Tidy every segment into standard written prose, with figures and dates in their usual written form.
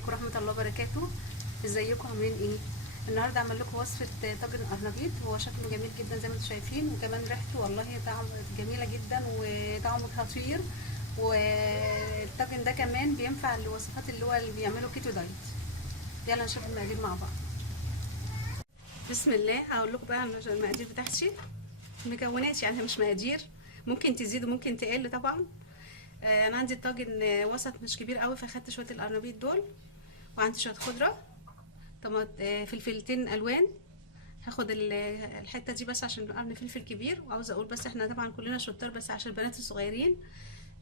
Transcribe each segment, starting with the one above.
عليكم ورحمه الله وبركاته. ازيكم عاملين ايه؟ النهارده اعمل لكم وصفه طاجن قرنبيط. هو شكله جميل جدا زي ما انتم شايفين، وكمان ريحته والله طعم جميله جدا وطعمه خطير. والطاجن ده كمان بينفع للوصفات اللي بيعملوا كيتو دايت. يلا نشوف المقادير مع بعض. بسم الله. هقول لكم بقى المقادير بتاعتي، مكونات يعني مش مقادير، ممكن تزيد وممكن تقل طبعا. انا عندي الطاجن وسط مش كبير قوي، فاخدت شويه القرنبيط دول، وعندي شويه خضره، فلفلتين الوان. هاخد الحته دي بس عشان القرن فلفل كبير. وعاوزه اقول بس احنا طبعا كلنا شطار، بس عشان البنات الصغيرين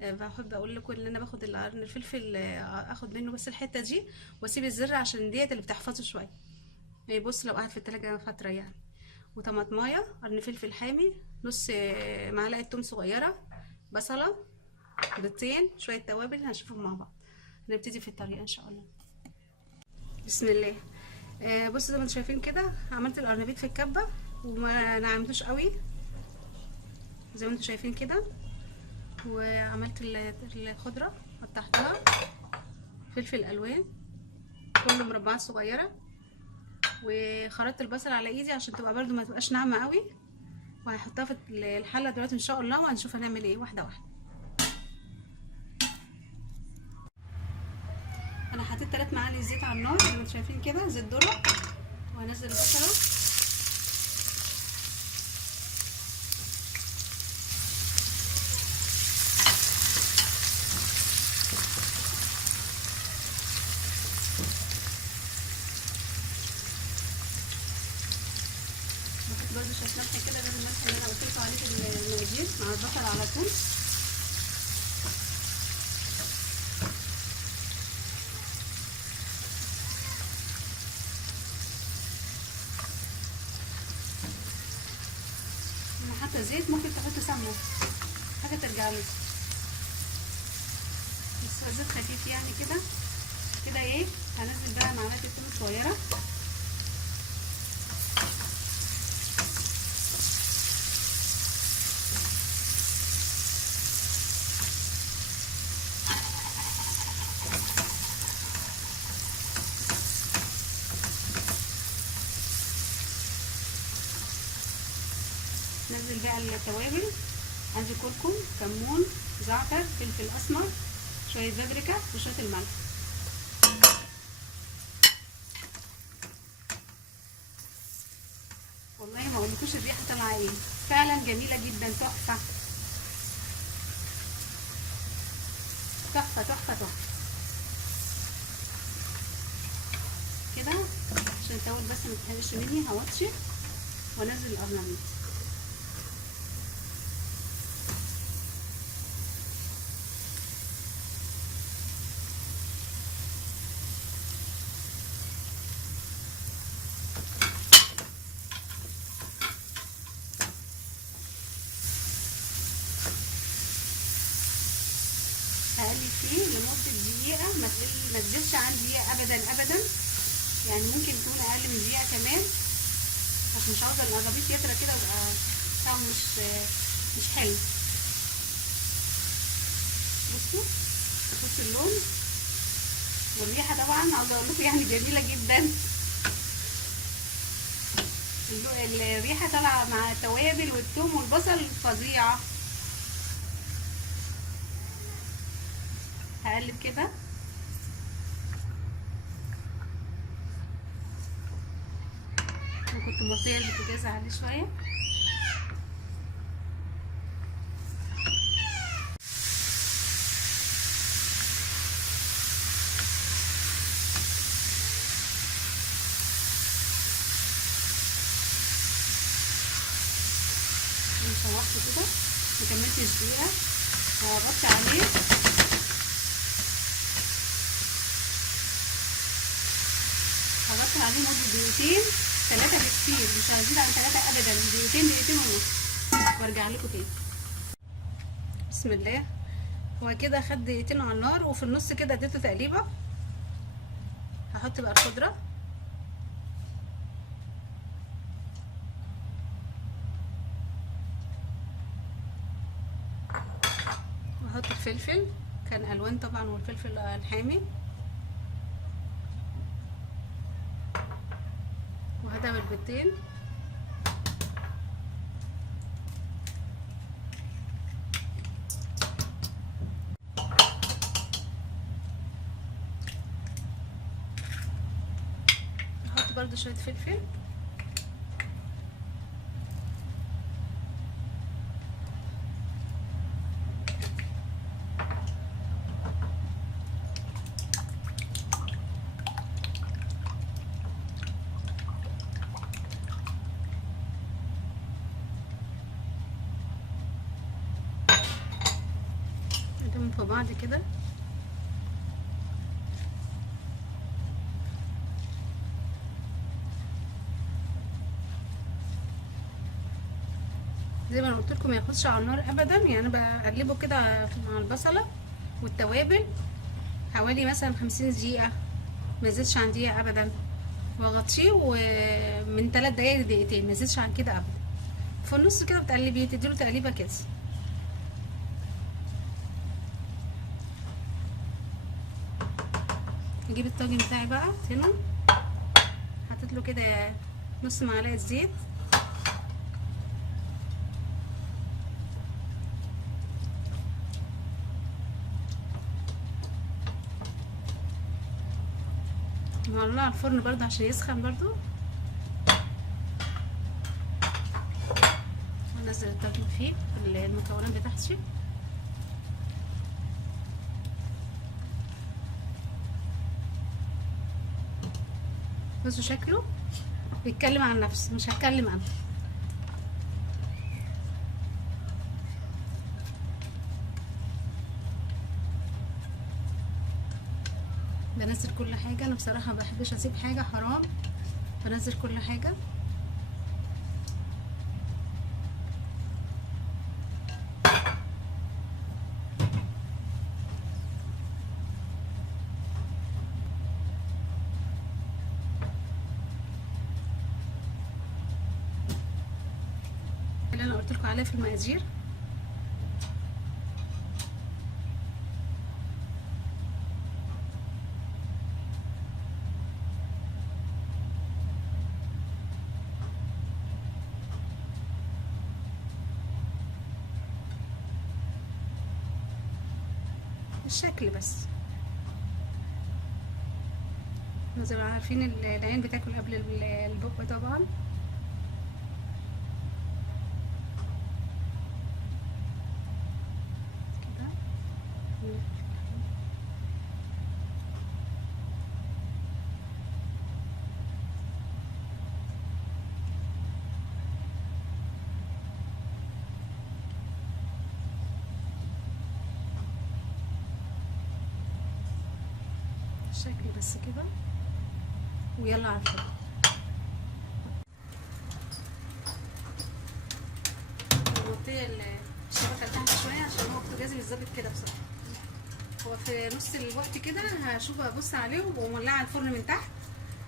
بحب اقول لكم ان انا باخد القرن الفلفل، اخد منه بس الحته دي واسيب الزر عشان ديت اللي بتحفظه شويه، يبص لو قعد في التلاجة فتره يعني. وطماطمايه، قرن فلفل حامي، نص معلقه توم صغيره، بصله، بيضتين، شويه توابل. هنشوفهم مع بعض. هنبتدي في الطريقه ان شاء الله. بسم الله. بصوا زي ما انتم شايفين كده، عملت القرنبيط في الكبه وما نعمتوش قوي زي ما انتم شايفين كده. وعملت الخضره، قطعتها فلفل الوان كله مربعات صغيره، وخرطت البصل على ايدي عشان تبقى برده ما تبقاش ناعمه قوي. وهحطها في الحله دلوقتي ان شاء الله، وهنشوف هنعمل ايه واحده واحده. انا حطيت 3 معالق زيت على النار زي ما انتم شايفين كده، زيت ذره. وهنزل البصله، برضه شويه ملح كده غير الملح اللي انا قلت لكم عليه في المقادير مع البصل على طول. انا حاطه زيت، ممكن تحطوا سمنه، حاجه ترجع لكم، بس زيت خفيف يعني كده كده. ايه، هنزل بقى معلقه الثوم الصغيره، نزل بقى التوابل. عندي كركم، كمون، زعتر، فلفل اسمر، شويه بابريكا، وشويه الملح. والله ما اقولكوش الريحه طالعه ايه، فعلا جميله جدا، تحفه تحفه تحفه تحفه كده. عشان التوابل بس ما تتهرش مني هوطشي وانزل القرنبيط. هقلب فيه لمده دقيقه، ما تزيدش عن دقيقه ابدا ابدا، يعني ممكن تكون اقل من دقيقه كمان، عشان مش عاوزه القرنبيط يطرى كده ويبقى طعمه مش حلو. بصوا اللون والريحه، طبعا عاوزه اقول لكم يعني جميله جدا. الريحه طالعه مع التوابل والثوم والبصل فظيعه. هقلب كده، كنت موطيه البوتاجاز عليه شويه. شوحته كده مكملتش دقيقه، هغطي عليه مده دقيقتين 3 بالكتير، مش هزيد عن 3 ابدا، دقيقتين ونص، وارجع لكم تاني. بسم الله. هو كده خد دقيقتين على النار، وفي النص كده اديته تقليبه. هحط بقى الخضره، واحط الفلفل، كان الوان طبعا، والفلفل الحامي، هدعم البيضتين. احط برضو شويه فلفل. نقدمهم في بعض كده. زي ما انا قلت لكم ما ياخدش على النار ابدا، يعني بقلبه كده مع البصله والتوابل حوالي مثلا 50 دقيقه، ما يزيدش عن دقيقه ابدا، واغطيه ومن 3 دقايق لدقيقتين، ما يزيدش عن كده ابدا. في النص كده بتقلبيه، تديله تقليبه كده. نجيب الطاجن بتاعي بقى هنا، حطيت له كده نص معلقه زيت، نولع الفرن برضه عشان يسخن برضه، ونزل الطاجن فيه المكونات بتاعتي. بصوا شكله بيتكلم عن نفسه، مش هتكلم عنه. بنزل كل حاجه، انا بصراحه ما بحبش اسيب حاجه حرام، بنزل كل حاجه. اللي انا قلت لكم عليه في المقادير. الشكل بس، زي ما عارفين العين بتاكل قبل البق طبعا. كده الشكل بس كده، ويلا على الفرن. نغطي الشبكه تحت شويه عشان هو بوتاجازي مش ظابط كده بصراحه. هو في نص الوقت كده هشوف ابص عليه ومولعه الفرن من تحت،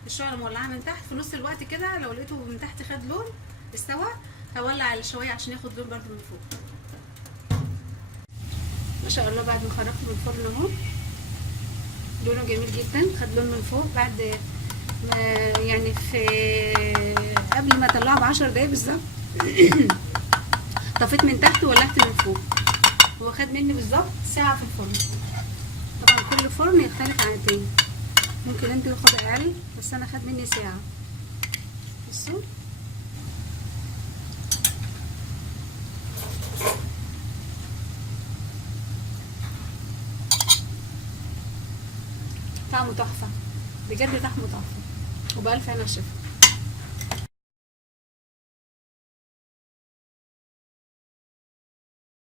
الشعله مولعه من تحت. في نص الوقت كده لو لقيته من تحت خد لون استوى، هولع الشوايه عشان ياخد لون برده من فوق. ما شاء الله بعد ما خرجته من الفرن اهو لونه جميل جدا، خد لون من فوق بعد يعني في قبل ما اطلعه ب10 دقايق بالظبط. طفيت من تحت وولعت من فوق. هو خد مني بالظبط ساعه في الفرن. طبعا كل فرن يختلف عن التاني، ممكن انتوا ياخد اقل، بس انا خد مني ساعه. بصوا طعمه تحفه بجد، طعمه تحفه، وبألف هنا وشفا.